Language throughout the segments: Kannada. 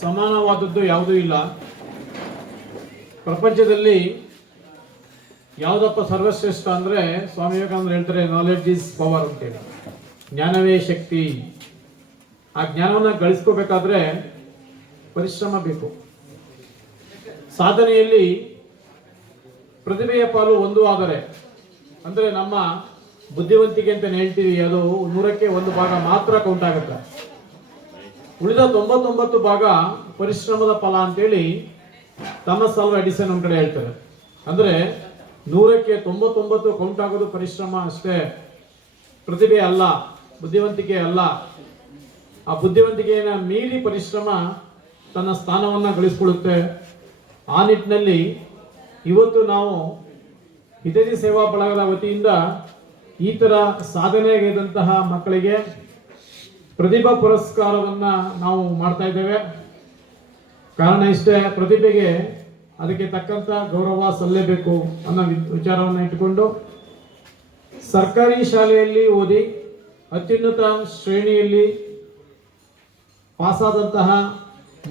ಸಮಾನವಾದದ್ದು ಯಾವುದೂ ಇಲ್ಲ. ಪ್ರಪಂಚದಲ್ಲಿ ಯಾವುದಪ್ಪ ಸರ್ವಶ್ರೇಷ್ಠ ಅಂದರೆ ಸ್ವಾಮಿ ವಿವೇಕಾನಂದರು ಹೇಳ್ತಾರೆ ನಾಲೆಡ್ಜ್ ಈಸ್ ಪವರ್ ಅಂತೇಳಿ. ಜ್ಞಾನವೇ ಶಕ್ತಿ. ಆ ಜ್ಞಾನವನ್ನು ಗಳಿಸ್ಕೋಬೇಕಾದ್ರೆ ಪರಿಶ್ರಮ ಬೇಕು. ಸಾಧನೆಯಲ್ಲಿ ಪ್ರತಿಭೆಯ ಪಾಲು ಒಂದು ಆದರೆ, ಅಂದರೆ ನಮ್ಮ ಬುದ್ಧಿವಂತಿಕೆ ಅಂತ ಹೇಳ್ತೀವಿ, ಅದು ನೂರಕ್ಕೆ ಒಂದು ಭಾಗ ಮಾತ್ರ ಕೌಂಟ್ ಆಗುತ್ತೆ. ಉಳಿದ ತೊಂಬತ್ತೊಂಬತ್ತು ಭಾಗ ಪರಿಶ್ರಮದ ಫಲ ಅಂತೇಳಿ ತಮ್ಮ ಸಲ್ವ ಎಡಿಸನ್ ಒಂದ್ ಕಡೆ ಹೇಳ್ತಾರೆ. ಅಂದ್ರೆ ನೂರಕ್ಕೆ ತೊಂಬತ್ತೊಂಬತ್ತು ಕೌಂಟ್ ಆಗೋದು ಪರಿಶ್ರಮ ಅಷ್ಟೇ. ಪ್ರತಿಭೆ ಅಲ್ಲ, ಬುದ್ಧಿವಂತಿಕೆ ಅಲ್ಲ. ಆ ಬುದ್ಧಿವಂತಿಕೆಯನ್ನ ಮೀರಿ ಪರಿಶ್ರಮ ತನ್ನ ಸ್ಥಾನವನ್ನ ಗಳಿಸ್ಕೊಳ್ಳುತ್ತೆ. ಆ ನಿಟ್ಟಿನಲ್ಲಿ ಇವತ್ತು ನಾವು ಹಿತಜಿ ಸೇವಾ ಬಳಗದ ವತಿಯಿಂದ ಈ ತರ ಸಾಧನೆಯಾಗಿದ್ದಂತಹ ಮಕ್ಕಳಿಗೆ ಪ್ರತಿಭಾ ಪುರಸ್ಕಾರವನ್ನ ನಾವು ಮಾಡ್ತಾ ಇದ್ದೇವೆ. ಕಾರಣ ಇಷ್ಟೇ, ಪ್ರತಿಭೆಗೆ ಅದಕ್ಕೆ ತಕ್ಕಂತ ಗೌರವ ಸಲ್ಲಬೇಕು ಅನ್ನೋ ವಿಚಾರವನ್ನು ಇಟ್ಟುಕೊಂಡು ಸರ್ಕಾರಿ ಶಾಲೆಯಲ್ಲಿ ಓದಿ ಅತ್ಯುನ್ನತ ಶ್ರೇಣಿಯಲ್ಲಿ ಪಾಸಾದಂತಹ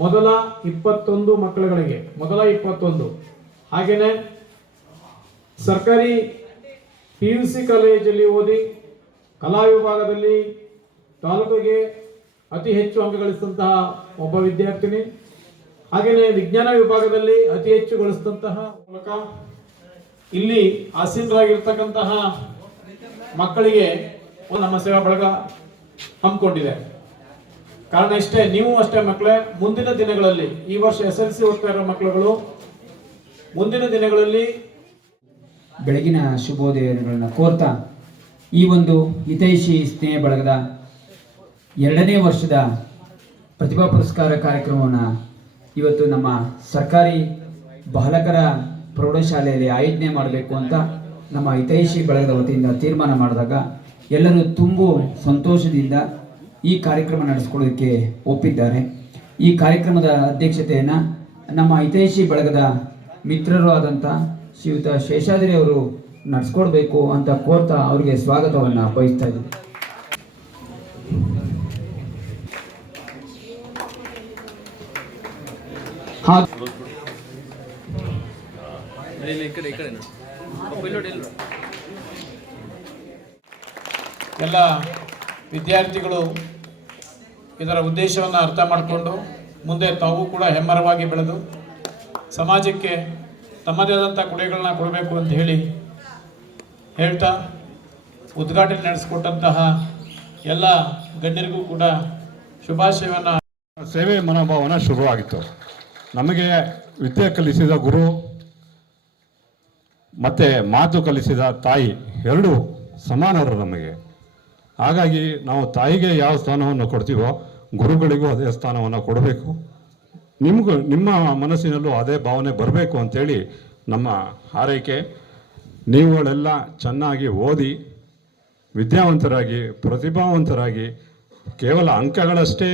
ಮೊದಲ ಇಪ್ಪತ್ತೊಂದು ಮಕ್ಕಳುಗಳಿಗೆ, ಮೊದಲ ಇಪ್ಪತ್ತೊಂದು. ಹಾಗೆಯೇ ಸರ್ಕಾರಿ ಪಿ ಯು ಸಿ ಕಾಲೇಜಲ್ಲಿ ಓದಿ ಕಲಾ ವಿಭಾಗದಲ್ಲಿ ತಾಲೂಕಿಗೆ ಅತಿ ಹೆಚ್ಚು ಅಂಕ ಗಳಿಸಿದಂತಹ ಒಬ್ಬ ವಿದ್ಯಾರ್ಥಿನಿ, ಹಾಗೆಯೇ ವಿಜ್ಞಾನ ವಿಭಾಗದಲ್ಲಿ ಅತಿ ಹೆಚ್ಚು ಗಳಿಸಿದಂತಹ ಮೂಲಕ ಇಲ್ಲಿ ಆಸೀನರಾಗಿರ್ತಕ್ಕಂತಹ ಮಕ್ಕಳಿಗೆ ನಮ್ಮ ಸೇವಾ ಬಳಗ ಹಮ್ಮಿಕೊಂಡಿದೆ. ಕಾರಣ ಇಷ್ಟೇ, ನೀವು ಅಷ್ಟೇ ಮಕ್ಕಳೇ, ಮುಂದಿನ ದಿನಗಳಲ್ಲಿ, ಈ ವರ್ಷ ಎಸ್ ಎಲ್ ಸಿ ಓದ್ತಾ ಇರೋ ಮಕ್ಕಳುಗಳು, ಮುಂದಿನ ದಿನಗಳಲ್ಲಿ ಬೆಳಗಿನ ಶುಭೋದಯಗಳನ್ನು ಕೋರ್ತಾ ಈ ಒಂದು ಹಿತೈಷಿ ಸ್ನೇಹ ಬಳಗದ ಎರಡನೇ ವರ್ಷದ ಪ್ರತಿಭಾ ಪುರಸ್ಕಾರ ಕಾರ್ಯಕ್ರಮವನ್ನು ಇವತ್ತು ನಮ್ಮ ಸರ್ಕಾರಿ ಬಾಲಕರ ಪ್ರೌಢಶಾಲೆಯಲ್ಲಿ ಆಯೋಜನೆ ಮಾಡಬೇಕು ಅಂತ ನಮ್ಮ ಹಿತೈಷಿ ಬಳಗದ ವತಿಯಿಂದ ತೀರ್ಮಾನ ಮಾಡಿದಾಗ ಎಲ್ಲರೂ ತುಂಬು ಸಂತೋಷದಿಂದ ಈ ಕಾರ್ಯಕ್ರಮ ನಡೆಸ್ಕೊಳ್ಳೋದಕ್ಕೆ ಒಪ್ಪಿದ್ದಾರೆ. ಈ ಕಾರ್ಯಕ್ರಮದ ಅಧ್ಯಕ್ಷತೆಯನ್ನು ನಮ್ಮ ಹಿತೈಷಿ ಬಳಗದ ಮಿತ್ರರು ಆದಂಥ ಶ್ರೀಯುತ ಶೇಷಾದ್ರಿ ಅವರು ನಡೆಸ್ಕೊಡ್ಬೇಕು ಅಂತ ಕೋರ್ತಾ ಅವರಿಗೆ ಸ್ವಾಗತವನ್ನು ಬಯಸ್ತಾ ಇದ್ದೀವಿ ಎಲ್ಲ ವಿದ್ಯಾರ್ಥಿಗಳು ಇದರ ಉದ್ದೇಶವನ್ನು ಅರ್ಥ ಮಾಡಿಕೊಂಡು ಮುಂದೆ ತಾವು ಕೂಡ ಹೆಮ್ಮರವಾಗಿ ಬೆಳೆದು ಸಮಾಜಕ್ಕೆ ತಮ್ಮದೇ ಆದಂಥ ಕೊಡುಗೆಗಳನ್ನ ಕೊಡಬೇಕು ಅಂತ ಹೇಳಿ ಹೇಳ್ತಾ ಉದ್ಘಾಟನೆ ನಡೆಸಿಕೊಟ್ಟಂತಹ ಎಲ್ಲ ಗಣ್ಯರಿಗೂ ಕೂಡ ಶುಭಾಶಯವನ್ನು ಸೇವೆ ಮನೋಭಾವನ ಶುರುವಾಗಿತ್ತು ನಮಗೆ ವಿದ್ಯೆ ಕಲಿಸಿದ ಗುರು, ಮತ್ತು ಮಾತು ಕಲಿಸಿದ ತಾಯಿ ಎರಡೂ ಸಮಾನರು ನಮಗೆ. ಹಾಗಾಗಿ ನಾವು ತಾಯಿಗೆ ಯಾವ ಸ್ಥಾನವನ್ನು ಕೊಡ್ತೀವೋ ಗುರುಗಳಿಗೂ ಅದೇ ಸ್ಥಾನವನ್ನು ಕೊಡಬೇಕು. ನಿಮಗೂ, ನಿಮ್ಮ ಮನಸ್ಸಿನಲ್ಲೂ ಅದೇ ಭಾವನೆ ಬರಬೇಕು ಅಂಥೇಳಿ ನಮ್ಮ ಹಾರೈಕೆ. ನೀವುಗಳೆಲ್ಲ ಚೆನ್ನಾಗಿ ಓದಿ, ವಿದ್ಯಾವಂತರಾಗಿ, ಪ್ರತಿಭಾವಂತರಾಗಿ, ಕೇವಲ ಅಂಕಗಳಷ್ಟೇ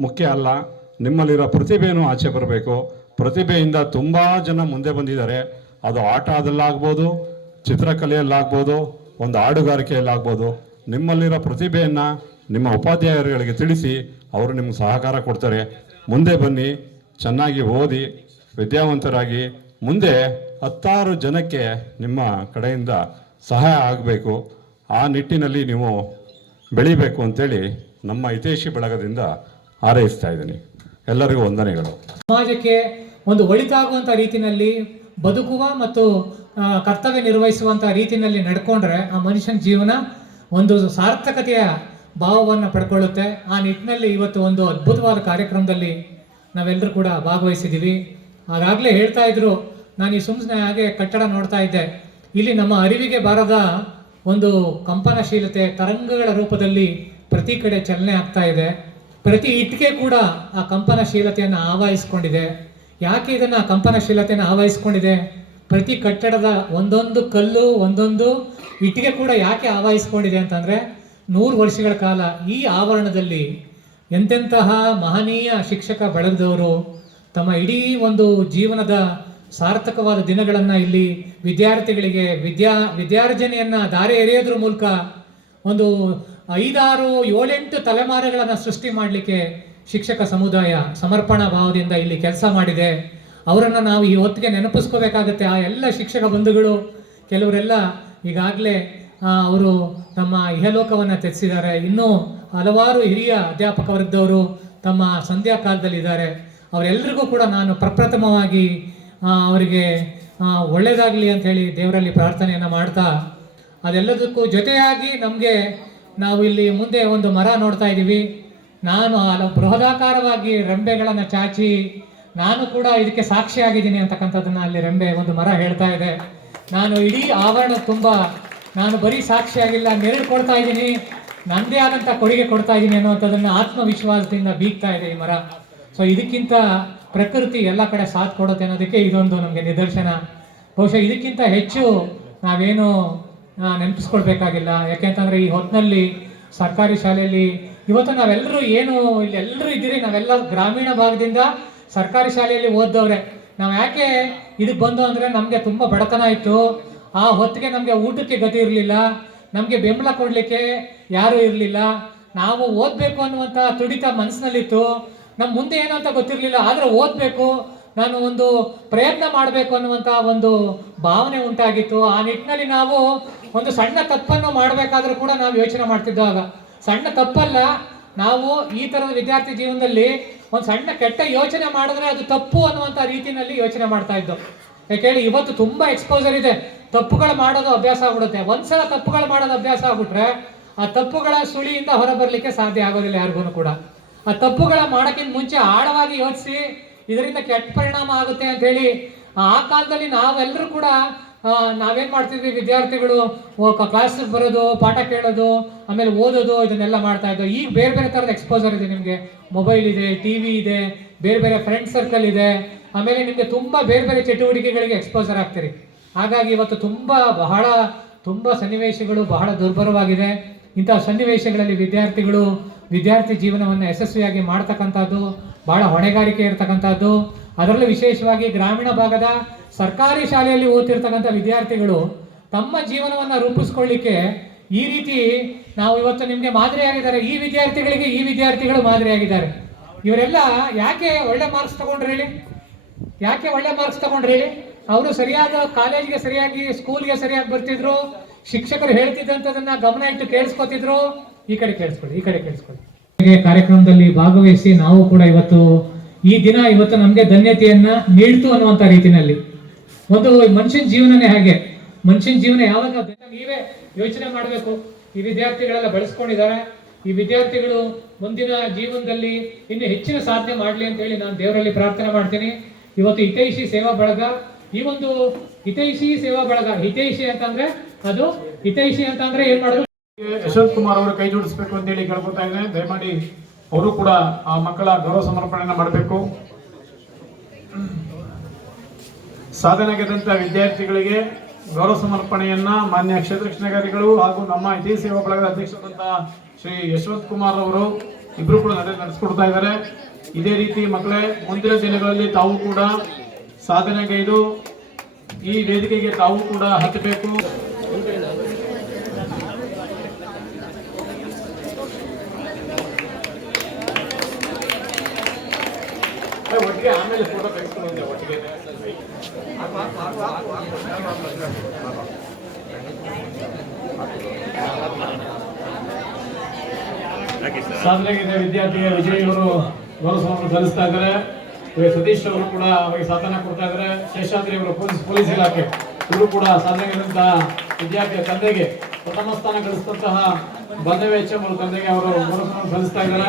ಮುಖ್ಯ ಅಲ್ಲ ನಿಮ್ಮಲ್ಲಿರೋ ಪ್ರತಿಭೆಯನ್ನು ಆಚೆ ಬರಬೇಕು. ಪ್ರತಿಭೆಯಿಂದ ತುಂಬ ಜನ ಮುಂದೆ ಬಂದಿದ್ದಾರೆ. ಅದು ಆಟದಲ್ಲಾಗ್ಬೋದು ಚಿತ್ರಕಲೆಯಲ್ಲಾಗ್ಬೋದು, ಒಂದು ಹಾಡುಗಾರಿಕೆಯಲ್ಲಾಗ್ಬೋದು. ನಿಮ್ಮಲ್ಲಿರೋ ಪ್ರತಿಭೆಯನ್ನು ನಿಮ್ಮ ಉಪಾಧ್ಯಾಯರುಗಳಿಗೆ ತಿಳಿಸಿ, ಅವರು ನಿಮ್ಗೆ ಸಹಕಾರ ಕೊಡ್ತಾರೆ. ಮುಂದೆ ಬನ್ನಿ, ಚೆನ್ನಾಗಿ ಓದಿ, ವಿದ್ಯಾವಂತರಾಗಿ ಮುಂದೆ ಹತ್ತಾರು ಜನಕ್ಕೆ ನಿಮ್ಮ ಕಡೆಯಿಂದ ಸಹಾಯ ಆಗಬೇಕು. ಆ ನಿಟ್ಟಿನಲ್ಲಿ ನೀವು ಬೆಳಿಬೇಕು ಅಂತೇಳಿ ನಮ್ಮ ಹಿತೇಶಿ ಬಳಗದಿಂದ ಹಾರೈಸ್ತಾ ಇದ್ದೀನಿ. ಎಲ್ಲರಿಗೂ ವಂದನೆಗಳು. ಸಮಾಜಕ್ಕೆ ಒಂದು ಒಳಿತಾಗುವಂಥ ರೀತಿಯಲ್ಲಿ ಬದುಕುವ ಮತ್ತು ಕರ್ತವ್ಯ ನಿರ್ವಹಿಸುವಂಥ ರೀತಿಯಲ್ಲಿ ನಡ್ಕೊಂಡ್ರೆ ಆ ಮನುಷ್ಯನ ಜೀವನ ಒಂದು ಸಾರ್ಥಕತೆಯ ಭಾವವನ್ನು ಪಡ್ಕೊಳ್ಳುತ್ತೆ. ಆ ನಿಟ್ಟಿನಲ್ಲಿ ಇವತ್ತು ಒಂದು ಅದ್ಭುತವಾದ ಕಾರ್ಯಕ್ರಮದಲ್ಲಿ ನಾವೆಲ್ಲರೂ ಕೂಡ ಭಾಗವಹಿಸಿದ್ದೀವಿ. ಆಗಾಗಲೇ ಹೇಳ್ತಾ ಇದ್ರು, ನಾನು ಈ ಸುಮ್ಮನೆ ಹಾಗೆ ಕಟ್ಟಡ ನೋಡ್ತಾ ಇದ್ದೆ. ಇಲ್ಲಿ ನಮ್ಮ ಅರಿವಿಗೆ ಬಾರದ ಒಂದು ಕಂಪನಶೀಲತೆ ತರಂಗಗಳ ರೂಪದಲ್ಲಿ ಪ್ರತಿ ಕಡೆ ಚಲನೆ ಆಗ್ತಾ ಇದೆ. ಪ್ರತಿ ಇಟ್ಟಿಗೆ ಕೂಡ ಆ ಕಂಪನಶೀಲತೆಯನ್ನು ಆವಾಹಿಸ್ಕೊಂಡಿದೆ. ಯಾಕೆ ಇದನ್ನು ಕಂಪನಶೀಲತೆಯನ್ನು ಆವಾಹಿಸ್ಕೊಂಡಿದೆ? ಪ್ರತಿ ಕಟ್ಟಡದ ಒಂದೊಂದು ಕಲ್ಲು, ಒಂದೊಂದು ಇಟ್ಟಿಗೆ ಕೂಡ ಯಾಕೆ ಆವಾಹಿಸ್ಕೊಂಡಿದೆ ಅಂತಂದರೆ, ನೂರು ವರ್ಷಗಳ ಕಾಲ ಈ ಆವರಣದಲ್ಲಿ ಎಂತೆಂತಹ ಮಹನೀಯ ಶಿಕ್ಷಕ ಬೆಳೆದವರು ತಮ್ಮ ಇಡೀ ಒಂದು ಜೀವನದ ಸಾರ್ಥಕವಾದ ದಿನಗಳನ್ನು ಇಲ್ಲಿ ವಿದ್ಯಾರ್ಥಿಗಳಿಗೆ ವಿದ್ಯಾ ವಿದ್ಯಾರ್ಜನೆಯನ್ನು ದಾರಿ ಎರೆಯೋದ್ರ ಮೂಲಕ ಒಂದು ಐದಾರು ಏಳೆಂಟು ತಲೆಮಾರುಗಳನ್ನು ಸೃಷ್ಟಿ ಮಾಡಲಿಕ್ಕೆ ಶಿಕ್ಷಕ ಸಮುದಾಯ ಸಮರ್ಪಣಾ ಭಾವದಿಂದ ಇಲ್ಲಿ ಕೆಲಸ ಮಾಡಿದೆ. ಅವರನ್ನು ನಾವು ಈ ಹೊತ್ತಿಗೆ ನೆನಪಿಸ್ಕೋಬೇಕಾಗತ್ತೆ. ಆ ಎಲ್ಲ ಶಿಕ್ಷಕ ಬಂಧುಗಳು, ಕೆಲವರೆಲ್ಲ ಈಗಾಗಲೇ ಅವರು ತಮ್ಮ ಇಹಲೋಕವನ್ನು ತೆಗೆಸಿದ್ದಾರೆ ಇನ್ನೂ ಹಲವಾರು ಹಿರಿಯ ಅಧ್ಯಾಪಕ ವರ್ಗದವರು ತಮ್ಮ ಸಂಧ್ಯಾ ಕಾಲದಲ್ಲಿ ಇದ್ದಾರೆ ಅವರೆಲ್ಲರಿಗೂ ಕೂಡ ನಾನು ಪ್ರಪ್ರಥಮವಾಗಿ ಅವರಿಗೆ ಒಳ್ಳೆಯದಾಗಲಿ ಅಂತ ಹೇಳಿ ದೇವರಲ್ಲಿ ಪ್ರಾರ್ಥನೆಯನ್ನು ಮಾಡ್ತಾ, ಅದೆಲ್ಲದಕ್ಕೂ ಜೊತೆಯಾಗಿ ನಮಗೆ ನಾವು ಇಲ್ಲಿ ಮುಂದೆ ಒಂದು ಮರ ನೋಡ್ತಾ ಇದ್ದೀವಿ. ನಾನು ಬೃಹದಾಕಾರವಾಗಿ ರೆಂಬೆಗಳನ್ನು ಚಾಚಿ, ನಾನು ಕೂಡ ಇದಕ್ಕೆ ಸಾಕ್ಷಿಯಾಗಿದ್ದೀನಿ ಅಂತಕ್ಕಂಥದ್ದನ್ನು ಅಲ್ಲಿ ರೆಂಬೆ ಒಂದು ಮರ ಹೇಳ್ತಾ ಇದೆ. ನಾನು ಇಡೀ ಆವರಣ ತುಂಬ, ನಾನು ಬರೀ ಸಾಕ್ಷಿಯಾಗಿಲ್ಲ, ನೆರಳು ಕೊಡ್ತಾ ಇದ್ದೀನಿ ನನ್ನದೇ ಆದಂಥ ಕೊಡುಗೆ ಕೊಡ್ತಾ ಇದ್ದೀನಿ ಅನ್ನುವಂಥದ್ದನ್ನು ಆತ್ಮವಿಶ್ವಾಸದಿಂದ ಬೀಗ್ತಾ ಇದೆ ಈ ಮರ. ಸೊ ಇದಕ್ಕಿಂತ ಪ್ರಕೃತಿ ಎಲ್ಲ ಕಡೆ ಸಾಥ್ ಕೊಡುತ್ತೆ ಅನ್ನೋದಕ್ಕೆ ಇದೊಂದು ನಮಗೆ ನಿದರ್ಶನ. ಬಹುಶಃ ಇದಕ್ಕಿಂತ ಹೆಚ್ಚು ನಾವೇನು ನೆನಪಿಸ್ಕೊಳ್ಬೇಕಾಗಿಲ್ಲ. ಯಾಕೆಂತಂದ್ರೆ ಈ ಹೊತ್ತಿನಲ್ಲಿ ಸರ್ಕಾರಿ ಶಾಲೆಯಲ್ಲಿ ಇವತ್ತು ನಾವೆಲ್ಲರೂ ಏನು ಇಲ್ಲಿ ಎಲ್ಲರೂ ಇದ್ದೀರಿ, ನಾವೆಲ್ಲ ಗ್ರಾಮೀಣ ಭಾಗದಿಂದ ಸರ್ಕಾರಿ ಶಾಲೆಯಲ್ಲಿ ಓದ್ದವ್ರೆ. ನಾವು ಯಾಕೆ ಇದಕ್ಕೆ ಬಂದು ಅಂದರೆ ನಮಗೆ ತುಂಬ ಬಡತನ ಇತ್ತು ಆ ಹೊತ್ತಿಗೆ ನಮಗೆ ಊಟಕ್ಕೆ ಗತಿ ಇರಲಿಲ್ಲ. ನಮಗೆ ಬೆಂಬಲ ಕೊಡಲಿಕ್ಕೆ ಯಾರೂ ಇರಲಿಲ್ಲ. ನಾವು ಓದಬೇಕು ಅನ್ನುವಂಥ ತುಡಿತ ಮನಸ್ಸಿನಲ್ಲಿತ್ತು ನಮ್ಮ ಮುಂದೆ ಏನು ಅಂತ ಗೊತ್ತಿರಲಿಲ್ಲ, ಆದರೆ ಓದಬೇಕು. ನಾನು ಒಂದು ಪ್ರಯತ್ನ ಮಾಡಬೇಕು ಅನ್ನುವಂಥ ಒಂದು ಭಾವನೆ ಉಂಟಾಗಿತ್ತು. ಆ ನಿಟ್ಟಿನಲ್ಲಿ ನಾವು ಒಂದು ಸಣ್ಣ ತಪ್ಪನ್ನು ಮಾಡಬೇಕಾದ್ರೂ ಕೂಡ ನಾವು ಯೋಚನೆ ಮಾಡ್ತಿದ್ದಾಗ ಸಣ್ಣ ತಪ್ಪಲ್ಲ, ನಾವು ಈ ಥರದ ವಿದ್ಯಾರ್ಥಿ ಜೀವನದಲ್ಲಿ ಒಂದು ಸಣ್ಣ ಕೆಟ್ಟ ಯೋಚನೆ ಮಾಡಿದ್ರೆ ಅದು ತಪ್ಪು ಅನ್ನುವಂಥ ರೀತಿಯಲ್ಲಿ ಯೋಚನೆ ಮಾಡ್ತಾ ಇದ್ದೋ. ಯಾಕೇಳಿ ಇವತ್ತು ತುಂಬಾ ಎಕ್ಸ್ಪೋಸರ್ ಇದೆ. ತಪ್ಪುಗಳು ಮಾಡೋದು ಅಭ್ಯಾಸ ಆಗ್ಬಿಡುತ್ತೆ. ಒಂದ್ಸಲ ತಪ್ಪುಗಳು ಮಾಡೋದು ಅಭ್ಯಾಸ ಆಗ್ಬಿಟ್ರೆ ಆ ತಪ್ಪುಗಳ ಸುಳಿಯಿಂದ ಹೊರಬರಲಿಕ್ಕೆ ಸಾಧ್ಯ ಆಗೋದಿಲ್ಲ ಯಾರಿಗೂ ಕೂಡ. ಆ ತಪ್ಪುಗಳ ಮಾಡೋಕ್ಕಿಂತ ಮುಂಚೆ ಆಳವಾಗಿ ಯೋಚಿಸಿ, ಇದರಿಂದ ಕೆಟ್ಟ ಪರಿಣಾಮ ಆಗುತ್ತೆ ಅಂತ ಹೇಳಿ, ಆ ಕಾಲದಲ್ಲಿ ನಾವೆಲ್ಲರೂ ಕೂಡ ನಾವೇನ್ ಮಾಡ್ತಿದ್ವಿ ವಿದ್ಯಾರ್ಥಿಗಳು? ಕ್ಲಾಸಿಗೆ ಬರೋದು, ಪಾಠ ಕೇಳೋದು, ಆಮೇಲೆ ಓದೋದು, ಇದನ್ನೆಲ್ಲ ಮಾಡ್ತಾ ಇದ್ದೋ. ಈಗ ಬೇರೆ ಬೇರೆ ಥರದ ಎಕ್ಸ್ಪೋಸರ್ ಇದೆ ನಿಮಗೆ. ಮೊಬೈಲ್ ಇದೆ ಟಿ ವಿ ಇದೆ, ಬೇರೆ ಬೇರೆ ಫ್ರೆಂಡ್ ಸರ್ಕಲ್ ಇದೆ. ಆಮೇಲೆ ನಿಮಗೆ ತುಂಬ ಬೇರೆ ಬೇರೆ ಚಟುವಟಿಕೆಗಳಿಗೆ ಎಕ್ಸ್ಪೋಸರ್ ಆಗ್ತೀರಿ. ಹಾಗಾಗಿ ಇವತ್ತು ತುಂಬ ಬಹಳ, ತುಂಬ ಸನ್ನಿವೇಶಗಳು ಬಹಳ ದುರ್ಬಲವಾಗಿದೆ. ಇಂಥ ಸನ್ನಿವೇಶಗಳಲ್ಲಿ ವಿದ್ಯಾರ್ಥಿಗಳು, ವಿದ್ಯಾರ್ಥಿ ಜೀವನವನ್ನು ಯಶಸ್ವಿಯಾಗಿ ಮಾಡ್ತಕ್ಕಂಥದ್ದು, ಬಹಳ ಹೊಣೆಗಾರಿಕೆ ಇರತಕ್ಕಂಥದ್ದು. ಅದರಲ್ಲೂ ವಿಶೇಷವಾಗಿ ಗ್ರಾಮೀಣ ಭಾಗದ ಸರ್ಕಾರಿ ಶಾಲೆಯಲ್ಲಿ ಓದ್ತಿರ್ತಕ್ಕಂಥ ವಿದ್ಯಾರ್ಥಿಗಳು ತಮ್ಮ ಜೀವನವನ್ನು ರೂಪಿಸ್ಕೊಳ್ಳಿಕ್ಕೆ ಈ ರೀತಿ ನಾವು ಇವತ್ತು ನಿಮಗೆ ಮಾದರಿಯಾಗಿದ್ದಾರೆ. ಈ ವಿದ್ಯಾರ್ಥಿಗಳಿಗೆ ಈ ವಿದ್ಯಾರ್ಥಿಗಳು ಮಾದರಿಯಾಗಿದ್ದಾರೆ. ಇವರೆಲ್ಲ ಯಾಕೆ ಒಳ್ಳೆ ಮಾರ್ಕ್ಸ್ ತಗೊಂಡ್ರಿ ಹೇಳಿ? ಯಾಕೆ ಒಳ್ಳೆ ಮಾರ್ಕ್ಸ್ ತಗೊಂಡ್ರಿ ಹೇಳಿ? ಅವರು ಸರಿಯಾದ ಕಾಲೇಜ್ಗೆ ಸರಿಯಾಗಿ ಸ್ಕೂಲ್ಗೆ ಸರಿಯಾಗಿ ಬರ್ತಿದ್ರು. ಶಿಕ್ಷಕರು ಹೇಳ್ತಿದ್ದಂಥದನ್ನ ಗಮನ ಇಟ್ಟು ಕೇಳಿಸ್ಕೊತಿದ್ರು. ಈ ಕಡೆ ಕೇಳಿಸ್ಕೊಳ್ಳಿ, ಈ ಕಡೆ ಕೇಳಿಸ್ಕೊಳ್ಳಿ. ಕಾರ್ಯಕ್ರಮದಲ್ಲಿ ಭಾಗವಹಿಸಿ ನಾವು ಕೂಡ ಇವತ್ತು ಈ ದಿನ ಇವತ್ತು ನಮಗೆ ಧನ್ಯತೆಯನ್ನ ನೀಡ್ತು ಅನ್ನುವಂಥ ರೀತಿನಲ್ಲಿ ಒಂದು ಮನುಷ್ಯನ ಜೀವನನೇ ಹಾಗೆ. ಮನುಷ್ಯನ ಜೀವನ ಯಾವಾಗ ನೀವೇ ಯೋಚನೆ ಮಾಡಬೇಕು. ಈ ವಿದ್ಯಾರ್ಥಿಗಳೆಲ್ಲ ಬಳಸ್ಕೊಂಡಿದ್ದಾರೆ. ಈ ವಿದ್ಯಾರ್ಥಿಗಳು ಮುಂದಿನ ಜೀವನದಲ್ಲಿ ಇನ್ನು ಹೆಚ್ಚಿನ ಸಾಧನೆ ಮಾಡಲಿ ಅಂತ ಹೇಳಿ ನಾನು ದೇವರಲ್ಲಿ ಪ್ರಾರ್ಥನೆ ಮಾಡ್ತೀನಿ. ಇವತ್ತು ಹಿತೈಷಿ ಸೇವಾ ಬಳಗ. ಈ ಒಂದು ಹಿತೈಷಿ ಸೇವಾ ಬಳಗ, ಹಿತೈಷಿ ಅಂತಂದ್ರೆ ಅದು ಹಿತೈಷಿ ಅಂತಂದ್ರೆ ಏನ್ ಮಾಡೋದು? ಯಶವಂತ್ ಕುಮಾರ್ ಅವರು ಕೈ ಜೋಡಿಸ್ಬೇಕು ಅಂತೇಳಿ ಕೇಳ್ಕೊತಾ ಇದ್ದೇನೆ. ದಯಮಾಡಿ ಅವರು ಕೂಡ ಆ ಮಕ್ಕಳ ಗೌರವ ಸಮರ್ಪಣೆಯನ್ನು ಮಾಡಬೇಕು. ಸಾಧನೆಗೆದಂತ ವಿದ್ಯಾರ್ಥಿಗಳಿಗೆ ಗೌರವ ಸಮರ್ಪಣೆಯನ್ನ ಮಾನ್ಯ ಕ್ಷೇತ್ರ ಶಿಕ್ಷಣಾಧಿಕಾರಿಗಳು ಹಾಗೂ ನಮ್ಮ ಇತಿ ಸೇವಾ ಬಳಗದ ಅಧ್ಯಕ್ಷರಾದಂತಹ ಶ್ರೀ ಯಶವಂತ್ ಕುಮಾರ್ ಅವರು ಇಬ್ರು ಕೂಡ ನಡೆ ನಡೆಸ್ಕೊಡ್ತಾ ಇದ್ದಾರೆ. ಇದೇ ರೀತಿ ಮಕ್ಕಳೇ, ಮುಂದಿನ ದಿನಗಳಲ್ಲಿ ತಾವು ಕೂಡ ಸಾಧನೆಗೈದು ಈ ವೇದಿಕೆಗೆ ತಾವು ಕೂಡ ಹತ್ತಬೇಕು ಒಟ್ಟಿಗೆ ಆಮೇಲೆ ಫೋಟೋ ತೆಗೆಸ್ಕೊಂಡು ಒಟ್ಟಿಗೆ. ಸಾಧನೆಗೆ ವಿದ್ಯಾರ್ಥಿಗೆ ವಿಜಯ್ ಅವರು ಗೌರವ ಸಮರ್ಪಣೆ ಸಲ್ಲಿಸ್ತಾ ಇದ್ದಾರೆ ಸತೀಶ್ ಅವರು ಕೂಡ ಅವರಿಗೆ ಸಾಧನೆ ಕೊಡ್ತಾ ಇದ್ದಾರೆ. ಶೇಷಾದ್ರಿ ಅವರು ಪೊಲೀಸ್ ಪೊಲೀಸ್ ಇಲಾಖೆ. ಇವರು ಕೂಡ ಸಾಧನೆಗೆದಂತಹ ವಿದ್ಯಾರ್ಥಿಯ ತಂದೆಗೆ ಪ್ರಥಮ ಸ್ಥಾನ ಗಳಿಸಿದಂತಹ ಬಂಧವ್ಯ ಎಚ್ ತಂದೆಗೆ ಅವರು ಗೌರವ ಸಮರ್ಪಣೆ ಸಲ್ಲಿಸ್ತಾ ಇದ್ದಾರೆ.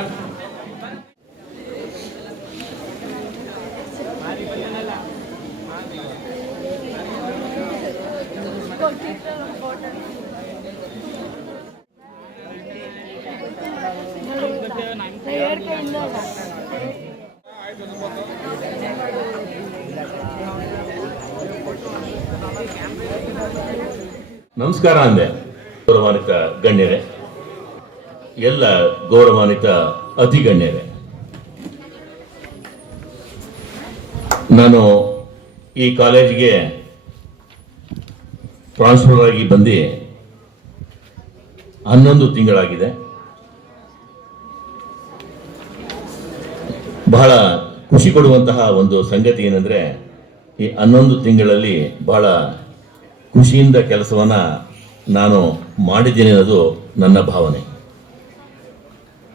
ನಮಸ್ಕಾರ ಅಂದೆ ಗೌರವಾನ್ವಿತ ಗಣ್ಯರೇ. ಎಲ್ಲ ಗೌರವಾನ್ವಿತ ಅತಿ ಗಣ್ಯರೇ. ನಾನು ಈ ಕಾಲೇಜಿಗೆ ಟ್ರಾನ್ಸ್ಫರ್ ಆಗಿ ಬಂದು ಹನ್ನೊಂದು ತಿಂಗಳಾಗಿದೆ. ಬಹಳ ಖುಷಿ ಕೊಡುವಂತಹ ಒಂದು ಸಂಗತಿ ಏನಂದ್ರೆ, ಈ ಹನ್ನೊಂದು ತಿಂಗಳಲ್ಲಿ ಬಹಳ ಖುಷಿಯಿಂದ ಕೆಲಸವನ್ನ ನಾನು ಮಾಡಿದ್ದೇನೆ ಅನ್ನೋದು ನನ್ನ ಭಾವನೆ.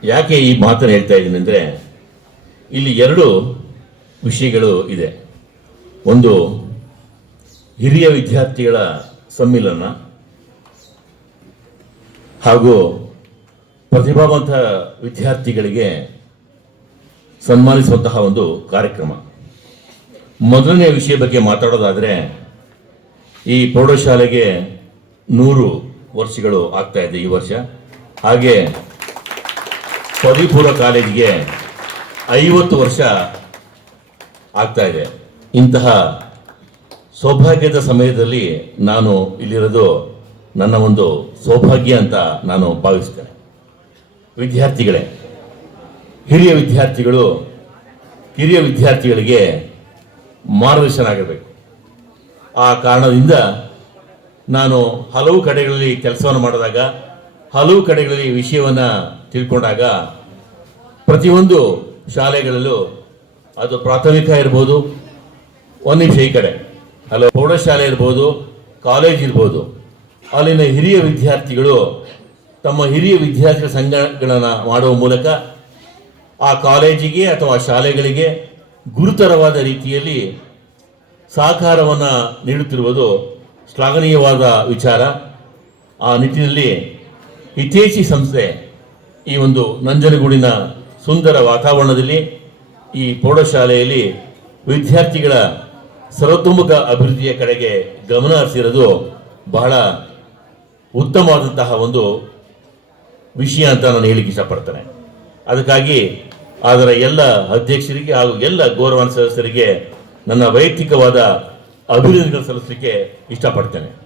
ಯಾಕೆ ಈ ಮಾತನ್ನು ಹೇಳ್ತಾ ಇದ್ದೀನಿ ಅಂದರೆ, ಇಲ್ಲಿ ಎರಡು ವಿಷಯಗಳು ಇದೆ. ಒಂದು ಹಿರಿಯ ವಿದ್ಯಾರ್ಥಿಗಳ ಸಮ್ಮಿಲನ ಹಾಗೂ ಪ್ರತಿಭಾವಂತ ವಿದ್ಯಾರ್ಥಿಗಳಿಗೆ ಸನ್ಮಾನಿಸುವಂತಹ ಒಂದು ಕಾರ್ಯಕ್ರಮ. ಮೊದಲನೇ ವಿಷಯ ಬಗ್ಗೆ ಮಾತಾಡೋದಾದರೆ, ಈ ಪ್ರೌಢಶಾಲೆಗೆ ನೂರು ವರ್ಷಗಳು ಆಗ್ತಾ ಇದೆ ಈ ವರ್ಷ. ಹಾಗೆ ಪದವಿಪೂರ್ವ ಕಾಲೇಜಿಗೆ ಐವತ್ತು ವರ್ಷ ಆಗ್ತಾ ಇದೆ. ಇಂತಹ ಸೌಭಾಗ್ಯದ ಸಮಯದಲ್ಲಿ ನಾನು ಇಲ್ಲಿರೋದು ನನ್ನ ಒಂದು ಸೌಭಾಗ್ಯ ಅಂತ ನಾನು ಭಾವಿಸ್ತೇನೆ. ವಿದ್ಯಾರ್ಥಿಗಳೇ, ಹಿರಿಯ ವಿದ್ಯಾರ್ಥಿಗಳು, ಕಿರಿಯ ವಿದ್ಯಾರ್ಥಿಗಳಿಗೆ ಮಾರ್ಗದರ್ಶನ ಆಗಬೇಕು. ಆ ಕಾರಣದಿಂದ ನಾನು ಹಲವು ಕಡೆಗಳಲ್ಲಿ ಕೆಲಸವನ್ನು ಮಾಡಿದಾಗ, ಹಲವು ಕಡೆಗಳಲ್ಲಿ ವಿಷಯವನ್ನು ತಿಳ್ಕೊಂಡಾಗ ಪ್ರತಿಯೊಂದು ಶಾಲೆಗಳಲ್ಲೂ ಅದು ಪ್ರಾಥಮಿಕ ಇರ್ಬೋದು, ಒಂದು ನಿಮಿಷ ಈ ಕಡೆ. ಹಲವು ಪ್ರೌಢಶಾಲೆ ಇರ್ಬೋದು, ಕಾಲೇಜ್ ಇರ್ಬೋದು, ಅಲ್ಲಿನ ಹಿರಿಯ ವಿದ್ಯಾರ್ಥಿಗಳು ತಮ್ಮ ಹಿರಿಯ ವಿದ್ಯಾರ್ಥಿಗಳ ಸಂಘಗಳನ್ನು ಮಾಡುವ ಮೂಲಕ ಆ ಕಾಲೇಜಿಗೆ ಅಥವಾ ಶಾಲೆಗಳಿಗೆ ಗುರುತರವಾದ ರೀತಿಯಲ್ಲಿ ಸಹಕಾರವನ್ನು ನೀಡುತ್ತಿರುವುದು ಶ್ಲಾಘನೀಯವಾದ ವಿಚಾರ. ಆ ನಿಟ್ಟಿನಲ್ಲಿ ಹಿತೇಶಿ ಸಂಸ್ಥೆ ಈ ಒಂದು ನಂಜನಗೂಡಿನ ಸುಂದರ ವಾತಾವರಣದಲ್ಲಿ ಈ ಪ್ರೌಢಶಾಲೆಯಲ್ಲಿ ವಿದ್ಯಾರ್ಥಿಗಳ ಸರ್ವತೋಮುಖ ಅಭಿವೃದ್ಧಿಯ ಕಡೆಗೆ ಗಮನ ಹರಿಸಿರೋದು ಬಹಳ ಉತ್ತಮವಾದಂತಹ ಒಂದು ವಿಷಯ ಅಂತ ನಾನು ಹೇಳಿಕ್ಕೆ ಇಷ್ಟಪಡ್ತೇನೆ. ಅದಕ್ಕಾಗಿ ಅದರ ಎಲ್ಲ ಅಧ್ಯಕ್ಷರಿಗೆ ಹಾಗೂ ಎಲ್ಲ ಗೌರವಾನ್ ಸದಸ್ಯರಿಗೆ ನನ್ನ ವೈಯಕ್ತಿಕವಾದ ಅಭಿನಂದನೆಗಳು ಸಲ್ಲಿಸಲಿಕ್ಕೆ ಇಷ್ಟಪಡ್ತೇನೆ.